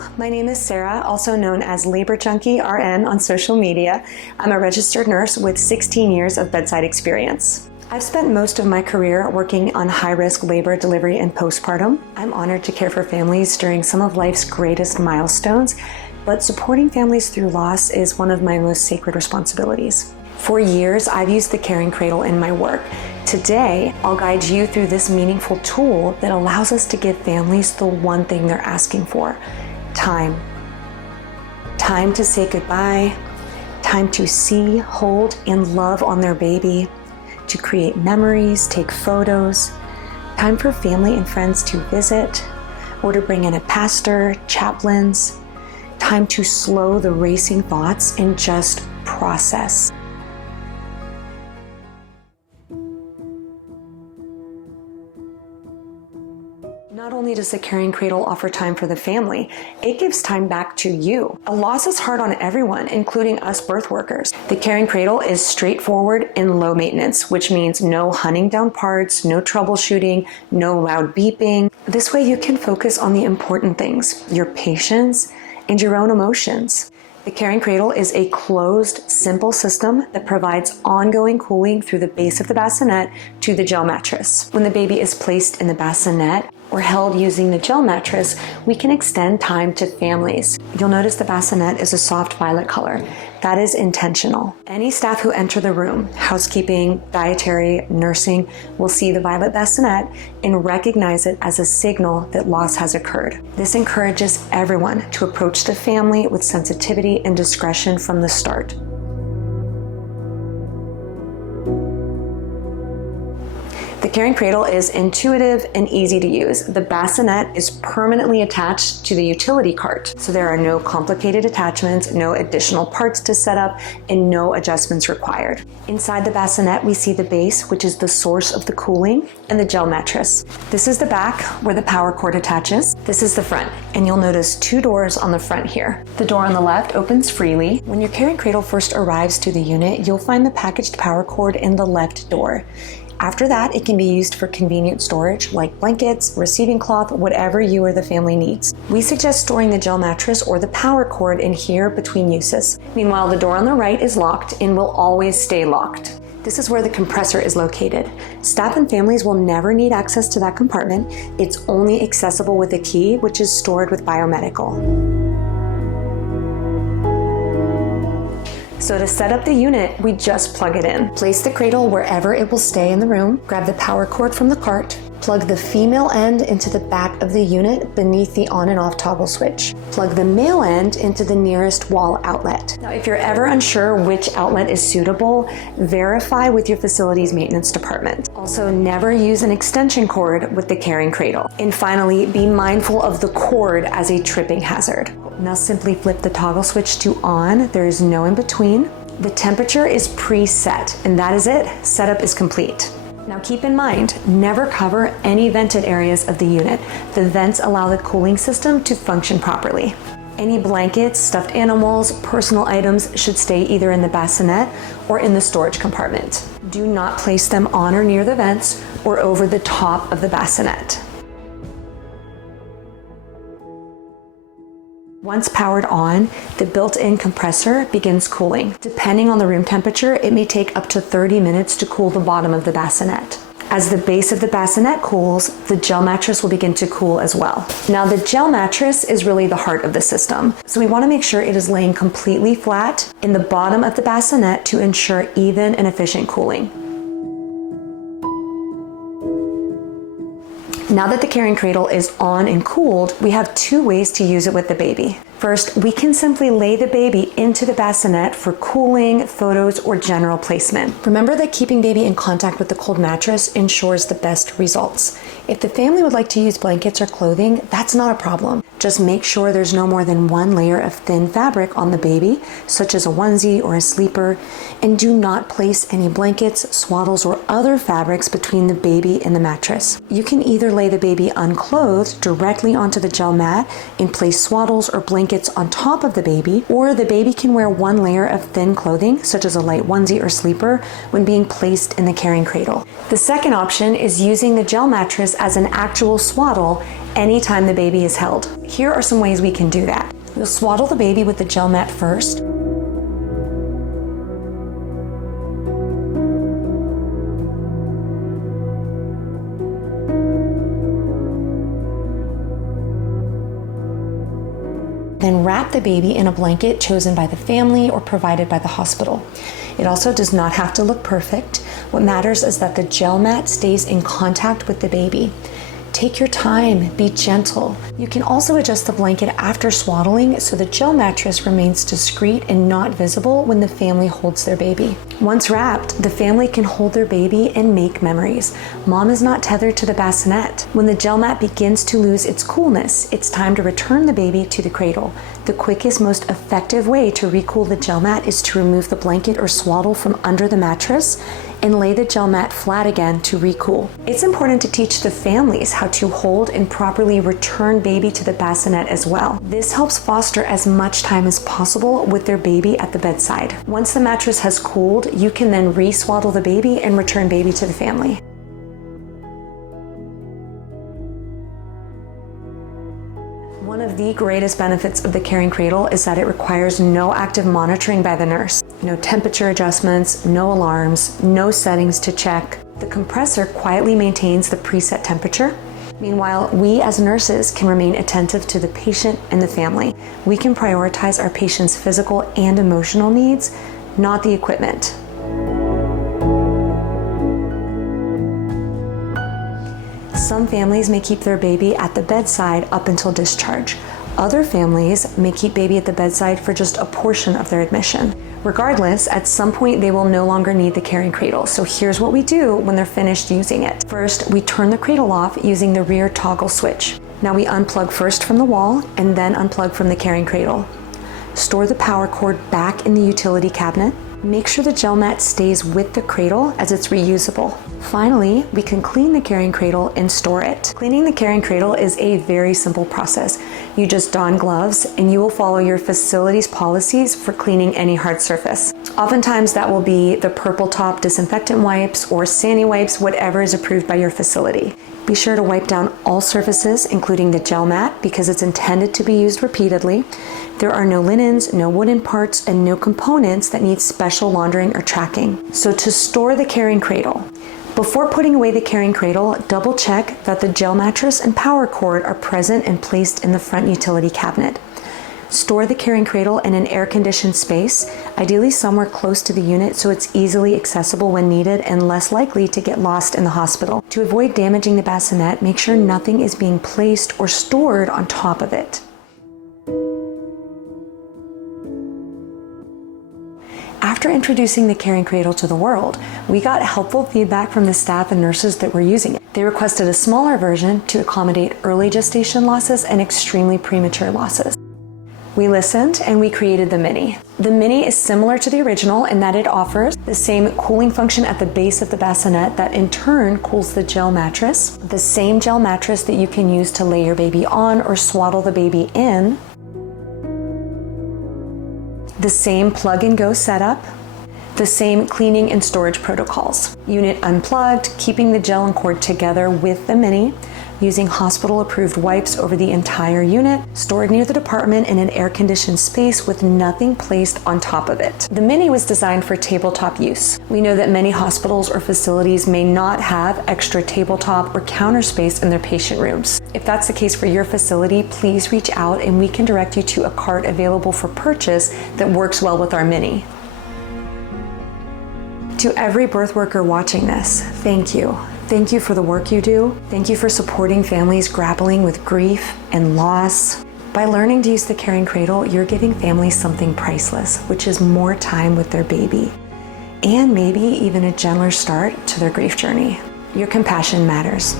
Hello, my name is Sarah, also known as Labor Junkie RN on social media. I'm a registered nurse with 16 years of bedside experience. I've spent most of my career working on high-risk labor, delivery, and postpartum. I'm honored to care for families during some of life's greatest milestones, but supporting families through loss is one of my most sacred responsibilities. For years, I've used the Caring Cradle in my work. Today, I'll guide you through this meaningful tool that allows us to give families the one thing they're asking for: time. Time to say goodbye, time to see, hold, and love on their baby, to create memories, take photos, time for family and friends to visit, or to bring in a pastor, chaplains, time to slow the racing thoughts and just process. Not only does the Caring Cradle offer time for the family, it gives time back to you. A loss is hard on everyone, including us birth workers. The Caring Cradle is straightforward and low maintenance, which means no hunting down parts, no troubleshooting, no loud beeping. This way you can focus on the important things, your patients and your own emotions. The Caring Cradle is a closed, simple system that provides ongoing cooling through the base of the bassinet to the gel mattress. When the baby is placed in the bassinet or held using the gel mattress, we can extend time to families. You'll notice the bassinet is a soft violet color. That is intentional. Any staff who enter the room, housekeeping, dietary, nursing, will see the violet bassinet and recognize it as a signal that loss has occurred. This encourages everyone to approach the family with sensitivity and discretion from the start. The Caring Cradle is intuitive and easy to use. The bassinet is permanently attached to the utility cart, so there are no complicated attachments, no additional parts to set up, and no adjustments required. Inside the bassinet, we see the base, which is the source of the cooling, and the gel mattress. This is the back where the power cord attaches. This is the front, and you'll notice two doors on the front here. The door on the left opens freely. When your Caring Cradle first arrives to the unit, you'll find the packaged power cord in the left door. After that, it can be used for convenient storage like blankets, receiving cloth, whatever you or the family needs. We suggest storing the gel mattress or the power cord in here between uses. Meanwhile, the door on the right is locked and will always stay locked. This is where the compressor is located. Staff and families will never need access to that compartment. It's only accessible with a key, which is stored with biomedical. So to set up the unit, we just plug it in. Place the cradle wherever it will stay in the room, grab the power cord from the cart, plug the female end into the back of the unit beneath the on and off toggle switch. Plug the male end into the nearest wall outlet. Now, if you're ever unsure which outlet is suitable, verify with your facility's maintenance department. Also, never use an extension cord with the Caring Cradle. And finally, be mindful of the cord as a tripping hazard. Now simply flip the toggle switch to on. There is no in between. The temperature is preset, and that is it. Setup is complete. Now keep in mind, never cover any vented areas of the unit. The vents allow the cooling system to function properly. Any blankets, stuffed animals, personal items should stay either in the bassinet or in the storage compartment. Do not place them on or near the vents or over the top of the bassinet. Once powered on, the built-in compressor begins cooling. Depending on the room temperature, it may take up to 30 minutes to cool the bottom of the bassinet. As the base of the bassinet cools, the gel mattress will begin to cool as well. Now, the gel mattress is really the heart of the system, so we want to make sure it is laying completely flat in the bottom of the bassinet to ensure even and efficient cooling. Now that the Caring Cradle is on and cooled, we have two ways to use it with the baby. First, we can simply lay the baby into the bassinet for cooling, photos, or general placement. Remember that keeping baby in contact with the cold mattress ensures the best results. If the family would like to use blankets or clothing, that's not a problem. Just make sure there's no more than one layer of thin fabric on the baby, such as a onesie or a sleeper, and do not place any blankets, swaddles, or other fabrics between the baby and the mattress. You can either lay the baby unclothed directly onto the gel mat and place swaddles or blankets on top of the baby, or the baby can wear one layer of thin clothing, such as a light onesie or sleeper, when being placed in the Caring Cradle. The second option is using the gel mattress as an actual swaddle anytime the baby is held. Here are some ways we can do that. We'll swaddle the baby with the gel mat first. Then wrap the baby in a blanket chosen by the family or provided by the hospital. It also does not have to look perfect. What matters is that the gel mat stays in contact with the baby. Take your time, be gentle. You can also adjust the blanket after swaddling so the gel mattress remains discreet and not visible when the family holds their baby. Once wrapped, the family can hold their baby and make memories. Mom is not tethered to the bassinet. When the gel mat begins to lose its coolness, it's time to return the baby to the cradle. The quickest, most effective way to recool the gel mat is to remove the blanket or swaddle from under the mattress and lay the gel mat flat again to recool. It's important to teach the families how to hold and properly return baby to the bassinet as well. This helps foster as much time as possible with their baby at the bedside. Once the mattress has cooled, you can then re-swaddle the baby and return baby to the family. One of the greatest benefits of the Caring Cradle is that it requires no active monitoring by the nurse. No temperature adjustments, no alarms, no settings to check. The compressor quietly maintains the preset temperature. Meanwhile, we as nurses can remain attentive to the patient and the family. We can prioritize our patient's physical and emotional needs, not the equipment. Some families may keep their baby at the bedside up until discharge. Other families may keep baby at the bedside for just a portion of their admission. Regardless, at some point they will no longer need the Caring Cradle. So here's what we do when they're finished using it. First, we turn the cradle off using the rear toggle switch. Now we unplug first from the wall and then unplug from the Caring Cradle. Store the power cord back in the utility cabinet. Make sure the gel mat stays with the cradle as it's reusable. Finally, we can clean the Caring Cradle and store it. Cleaning the Caring Cradle is a very simple process. You just don gloves and you will follow your facility's policies for cleaning any hard surface. Oftentimes that will be the purple top disinfectant wipes or Sani wipes, whatever is approved by your facility. Be sure to wipe down all surfaces, including the gel mat, because it's intended to be used repeatedly. There are no linens, no wooden parts, and no components that need special laundering or tracking. So to store the Caring Cradle, before putting away the Caring Cradle, double check that the gel mattress and power cord are present and placed in the front utility cabinet. Store the Caring Cradle in an air-conditioned space, ideally somewhere close to the unit so it's easily accessible when needed and less likely to get lost in the hospital. To avoid damaging the bassinet, make sure nothing is being placed or stored on top of it. After introducing the Caring Cradle to the world, we got helpful feedback from the staff and nurses that were using it. They requested a smaller version to accommodate early gestation losses and extremely premature losses. We listened and we created the Mini. The Mini is similar to the original in that it offers the same cooling function at the base of the bassinet that in turn cools the gel mattress, the same gel mattress that you can use to lay your baby on or swaddle the baby in, the same plug-and-go setup, the same cleaning and storage protocols. Unit unplugged, keeping the gel and cord together with the Mini, using hospital-approved wipes over the entire unit, stored near the department in an air-conditioned space with nothing placed on top of it. The Mini was designed for tabletop use. We know that many hospitals or facilities may not have extra tabletop or counter space in their patient rooms. If that's the case for your facility, please reach out and we can direct you to a cart available for purchase that works well with our Mini. To every birth worker watching this, thank you. Thank you for the work you do. Thank you for supporting families grappling with grief and loss. By learning to use the Caring Cradle, you're giving families something priceless, which is more time with their baby, and maybe even a gentler start to their grief journey. Your compassion matters.